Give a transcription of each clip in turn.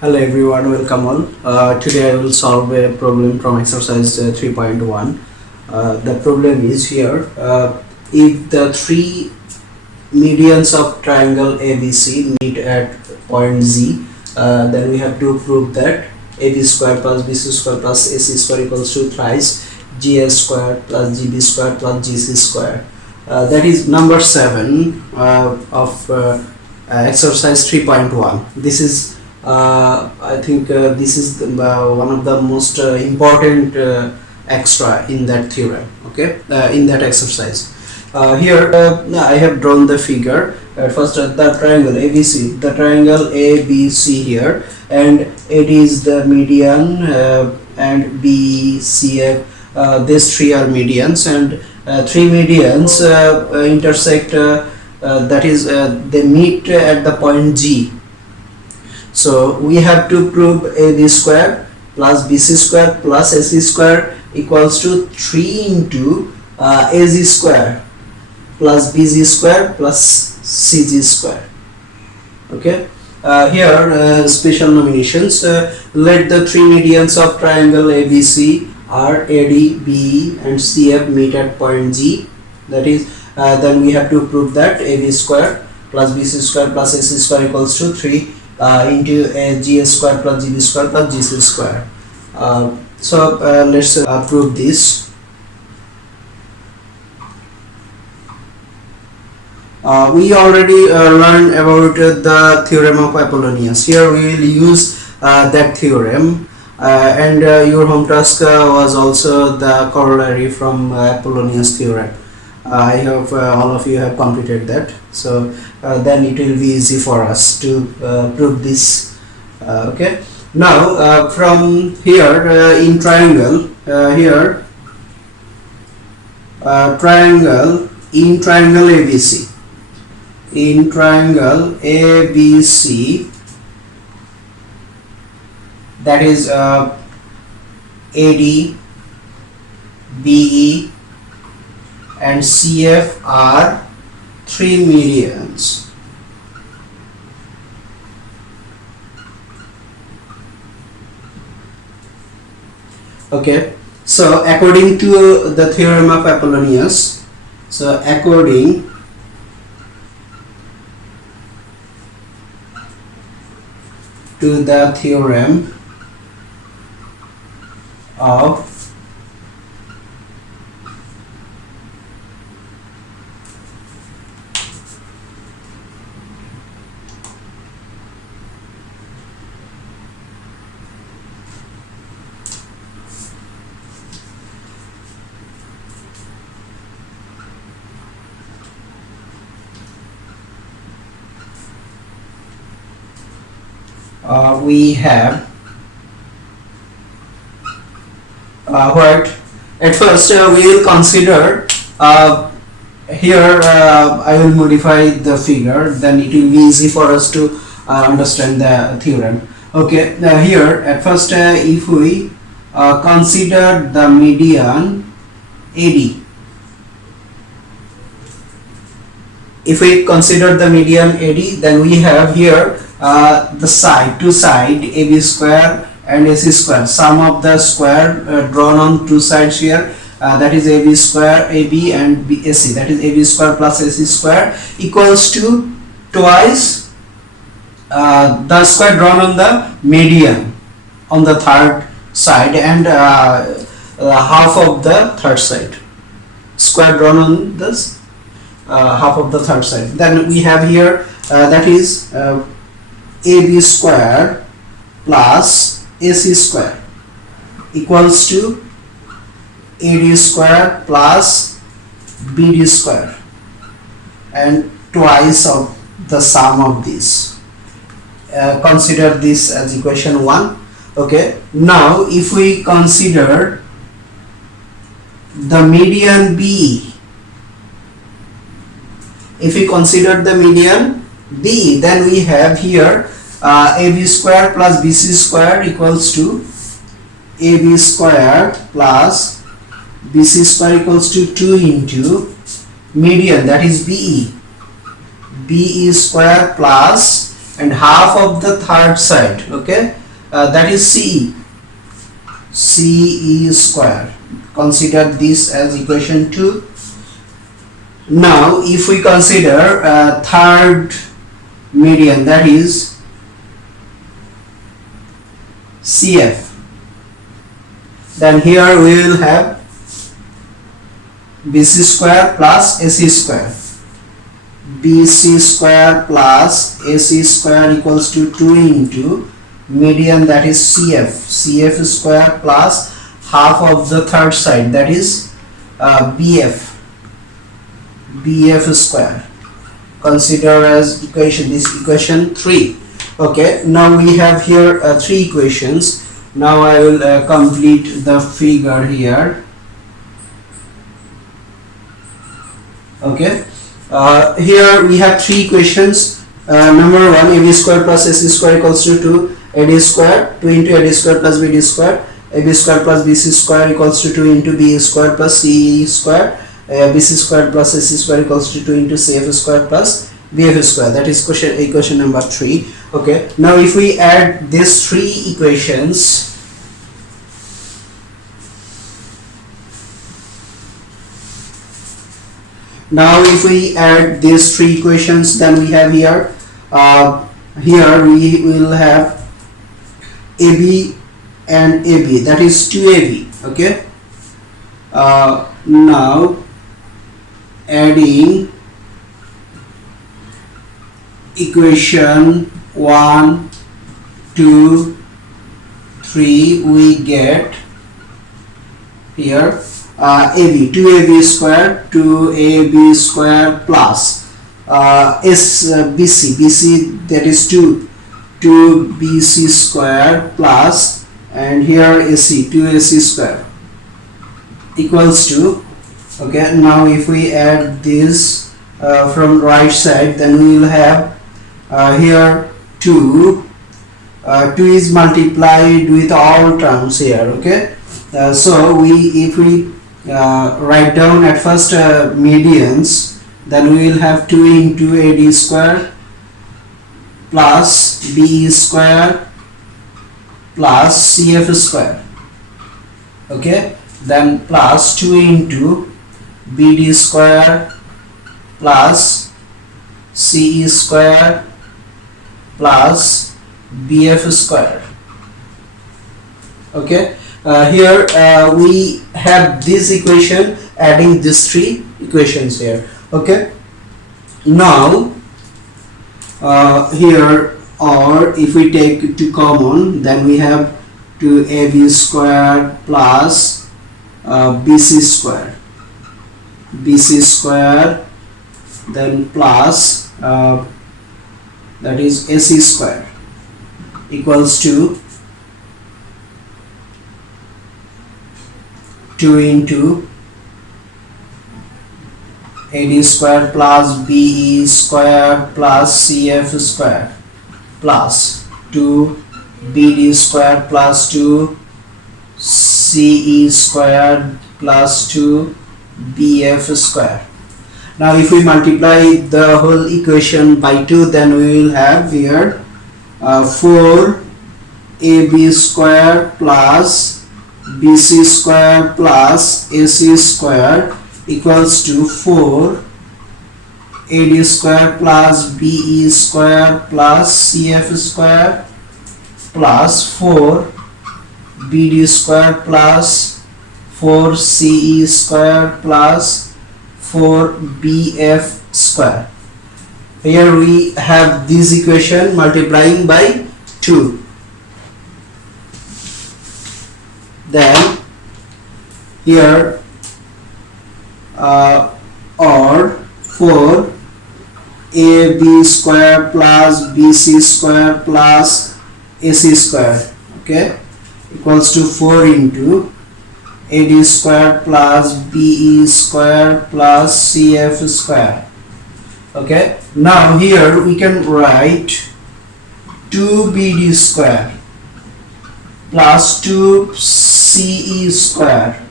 Hello everyone, welcome all. Today I will solve a problem from exercise 3.1. The problem is here. If the three medians of triangle ABC meet at point Z, then we have to prove that AB square plus BC square plus AC square equals to thrice GS square plus GB square plus GC square. That is number 7 of exercise 3.1. This is I think this is one of the most important extra in that theorem, okay, in that exercise. Here I have drawn the figure. At first the triangle ABC, the triangle ABC here, and it is the median, and BCF, these three are medians, and three medians intersect, that is they meet at the point G. So we have to prove AB square plus BC square plus AC square equals to 3 into AZ square plus BG square plus CG square. Okay. Here special nominations. Let the three medians of triangle ABC are AD, BE and CF meet at point G. That is, then we have to prove that AB square plus BC square plus AC square equals to 3 into GS square plus GB square plus GC square. So let's prove this. We already learned about the theorem of Apollonius. Here we will use that theorem, and your home task was also the corollary from Apollonius theorem. I hope all of you have completed that, so then it will be easy for us to prove this. Okay, now from here in triangle, here triangle ABC, in triangle ABC, that is AD, BE and CF are three medians. Okay, so according to the theorem of Apollonius, so according to the theorem of we have what at first we will consider, here I will modify the figure, then it will be easy for us to understand the theorem. Okay, here at first if we consider the median AD, if we consider the median AD, then we have here the two side AB square and AC square, sum of the square drawn on two sides here, that is AB square AB and AC, that is AB square plus AC square equals to twice the square drawn on the median on the third side, and half of the third side, square drawn on this half of the third side. Then we have here that is AB square plus AC square equals to AD square plus BD square, and twice of the sum of these. Consider this as equation 1. Okay, now if we consider the median B, if we consider the median B, then we have here AB square plus BC square equals to AB square plus BC square equals to 2 into median, that is BE, BE square plus and half of the third side, okay, that is CE square. Consider this as equation 2. Now if we consider third median, that is CF, then here we will have BC square plus AC square. BC square plus AC square equals to 2 into median, that is CF square plus half of the third side, that is BF square. Consider as equation 3. Okay, now we have here 3 equations. Now I will complete the figure here. Okay, here we have 3 equations. Number 1, AB square plus AC square equals to 2 AD square, 2 into AD square plus BD square. AB square plus BC square equals to 2 into BE square plus CE square. BC square plus AC square equals to 2 into CF square plus BF square. That is equation number 3. Okay, now if we add these 3 equations, then we have here here we will have AB and AB, that is 2AB. Okay, now adding equation 1, 2, 3, we get here AB, 2AB square, 2AB square plus BC, that is 2BC square plus, and here AC, 2AC square equals to, okay, now if we add this from right side, then we will have here 2 is multiplied with all terms here. Okay, so if we write down at first medians, then we will have 2 into AD square plus BE square plus CF square. Okay, then plus 2 into BD square plus CE square plus BF square. Okay, here we have this equation adding these 3 equations here. Okay, now here, or if we take 2 common, then we have 2AB square plus BC square, then plus that is AC square equals to 2 into AD square plus BE square plus CF square plus 2 BD square plus 2 CE square plus 2 BF square. Now if we multiply the whole equation by 2, then we will have here 4 AB square plus BC square plus AC square equals to 4 AD square plus BE square plus CF square plus 4 BD square plus 4 CE square plus 4 BF square. Here we have this equation multiplying by 2. Then here or 4 AB square plus BC square plus AC square, okay, equals to 4 into AD square plus BE square plus CF square. Okay, now here we can write 2BD square plus 2CE square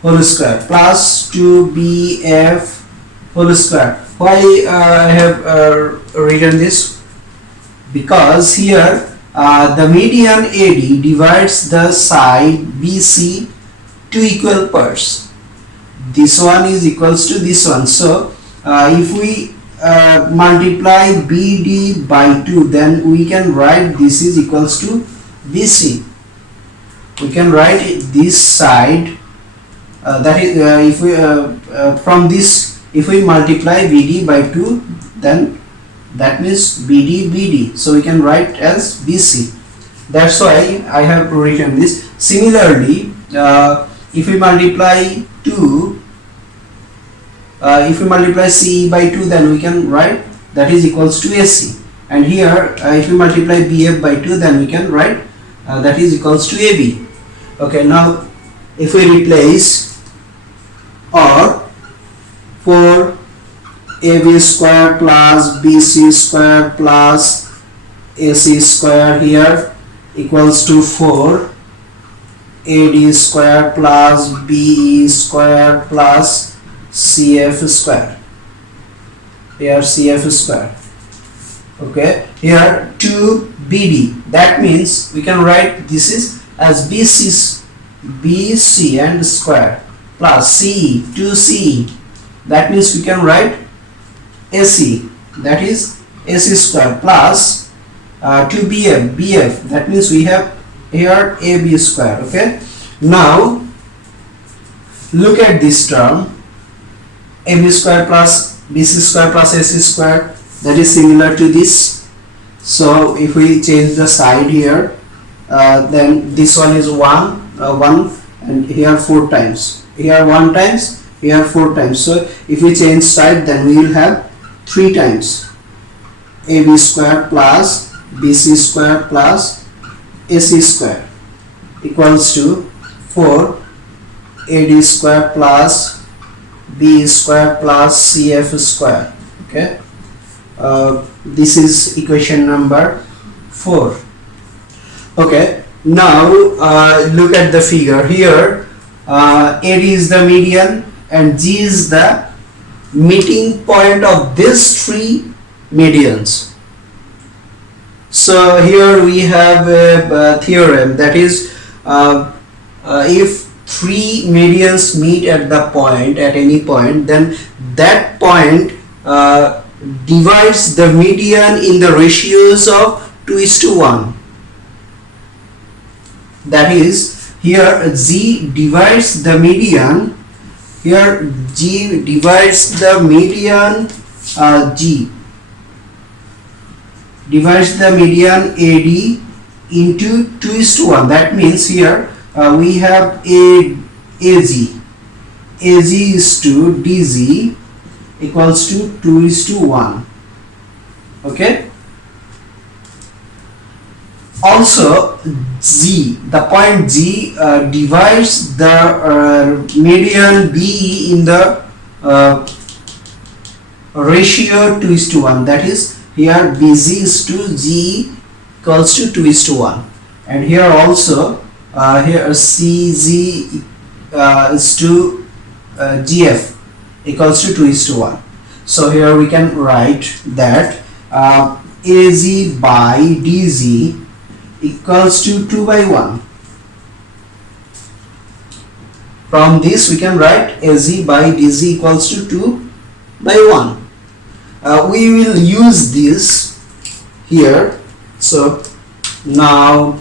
whole square plus 2BF whole square. Why I have written this? because here the median AD divides the side BC to equal parts. This one is equals to this one. So if we multiply BD by 2, then we can write this is equals to BC. We can write this side that is if we from this, if we multiply BD by 2, then that means BD. So we can write as BC. That's why I have written this. Similarly, if we multiply 2, if we multiply CE by 2, then we can write that is equals to AC. And here if we multiply BF by 2, then we can write that is equals to AB. Okay, now if we replace, or for AB square plus BC square plus AC square here equals to 4 AD square plus BE square plus CF square. Here CF square. Okay, here 2 BD. That means we can write this is as BC and square plus CE 2 CE. That means we can write AC, that is AC square plus 2 BF. That means we have here AB square. Okay, now look at this term, AB square plus BC square plus AC square, that is similar to this. So if we change the side here, then this one is 1 and here 4 times, here 1 times, here 4 times. So if we change side, then we will have 3 times AB square plus BC square plus AC square equals to 4 AD square plus B square plus CF square. Okay, this is equation number 4. Okay, now look at the figure here. AD is the median and G is the meeting point of these 3 medians. So here we have a theorem, that is if 3 medians meet at the point, at any point, then that point divides the median in the ratios of 2:1. That is, here G divides the median, here G divides the median, G divides the median AD into 2:1. That means here we have AG is to DG equals to 2:1. Okay, also G, the point G divides the median BE in the ratio 2:1. That is, here BG is to G equals to 2:1, and here also here CG is to GF equals to 2:1. So here we can write that AG by DG equals to 2/1. From this we can write AG by DG equals to 2/1. We will use this here. So now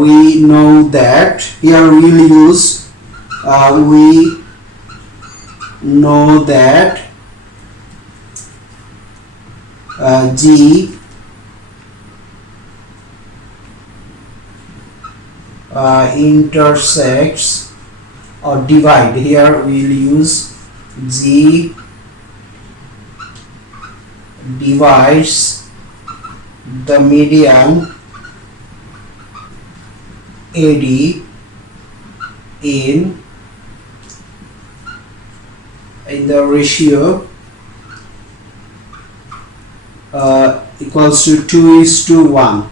we know that here we will use we know that G intersects or divide. Here we will use G divides the median AD in the ratio equals to 2:1.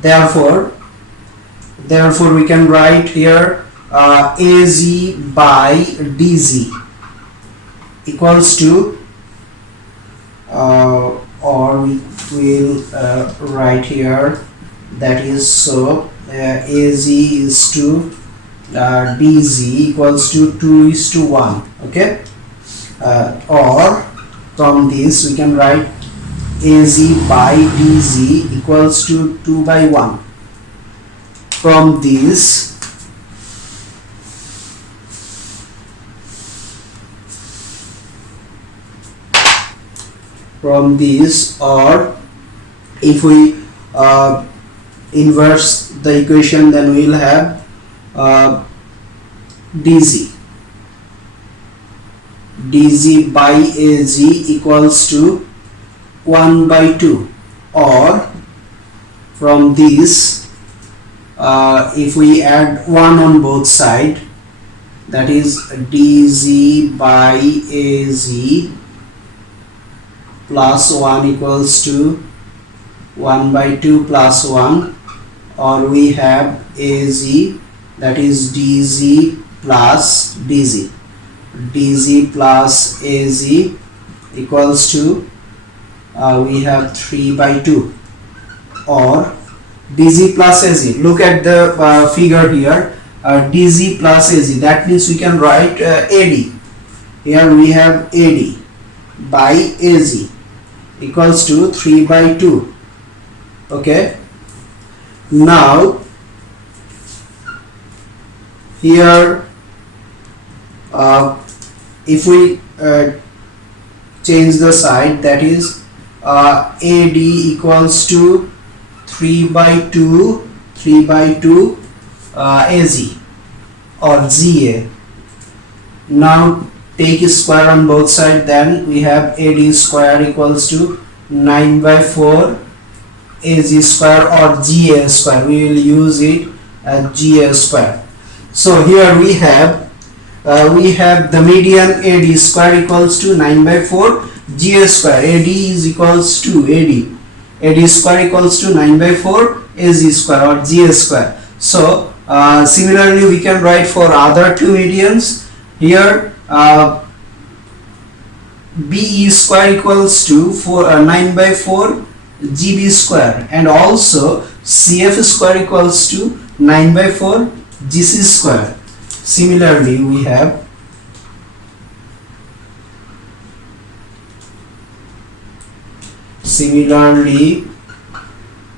Therefore we can write here AG by DG equals to we'll write here, that is, so AZ is to DZ equals to 2:1. Okay, or from this we can write AZ by DZ equals to 2/1. From this, or if we inverse the equation, then we will have DZ by AZ equals to 1/2, or from this, if we add 1 on both sides, that is DZ by AZ plus 1 equals to 1/2 plus 1, or we have AZ, that is DZ plus DZ plus AZ equals to we have 3/2, or DZ plus AZ. Look at the figure here, DZ plus AZ, that means we can write AD. Here we have AD by AZ equals to 3/2. Okay, now here if we change the side, that is AD equals to 3/2 AZ or ZA. Now take a square on both sides, then we have AD square equals to 9/4 AZ square or GA square. We will use it as GA square. So here we have the median AD square equals to 9/4 GA square. AD is equals to AD square equals to 9/4 AZ square or GA square. So similarly we can write for other two medians. Here BE square equals to 9/4 GB square, and also CF square equals to 9/4 GC square. Similarly we have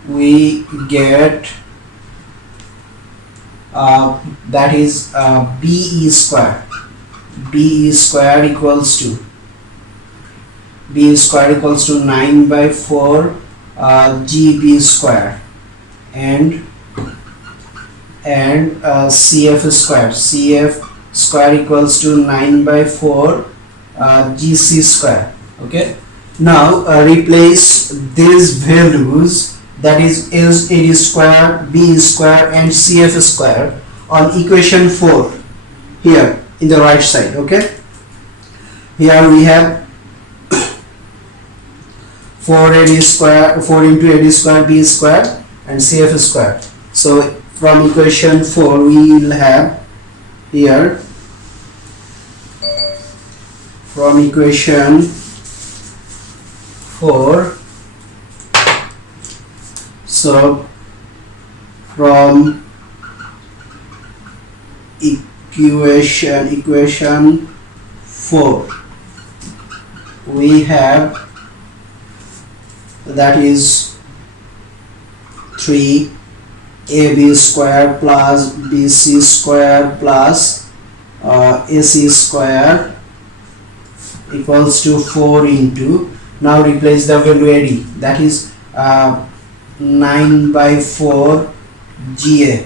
we get that is BE square equals to 9/4 GB square, and CF square equals to 9/4 GC square. Okay, now replace these values, that is AD square, B square and CF square, on equation 4 here in the right side. Okay, here we have 4 into AD square, B square and CF square. So from equation 4 we will have here, from equation 4, so from equation 4 we have, that is 3 AB square plus BC square plus AC square equals to 4 into, now replace the value AD, that is 9/4 GA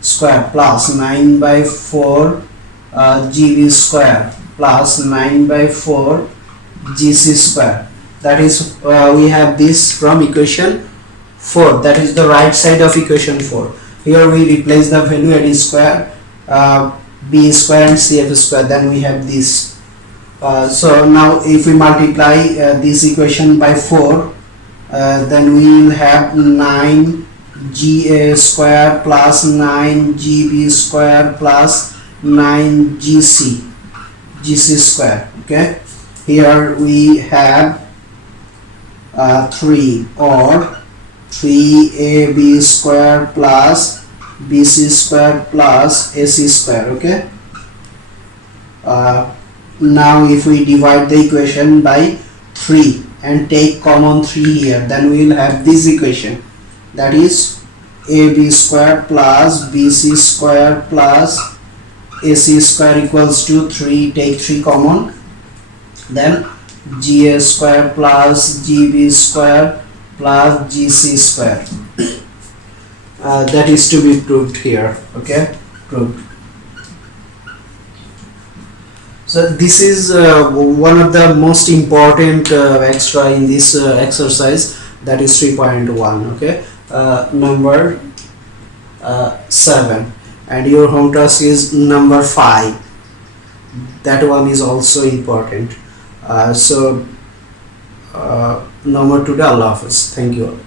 square plus 9/4 GB square plus 9/4 GC square. That is we have this from equation 4, that is the right side of equation 4. Here we replace the value AD square, B square and CF square, then we have this. So now if we multiply this equation by 4, then we will have 9 GA square plus 9 GB square plus 9 GC square. Okay, here we have 3 or 3ab square plus bc square plus ac square. Okay, now if we divide the equation by 3 and take common 3 here, then we will have this equation, that is ab square plus bc square plus ac square equals to 3, take 3 common, then ga square plus gb square plus gc square. That is to be proved here. Okay, proved. So this is one of the most important extra in this exercise, that is 3.1. Okay, number 7, and your home task is number 5. That one is also important. No more today. Allah Hafiz. Thank you all.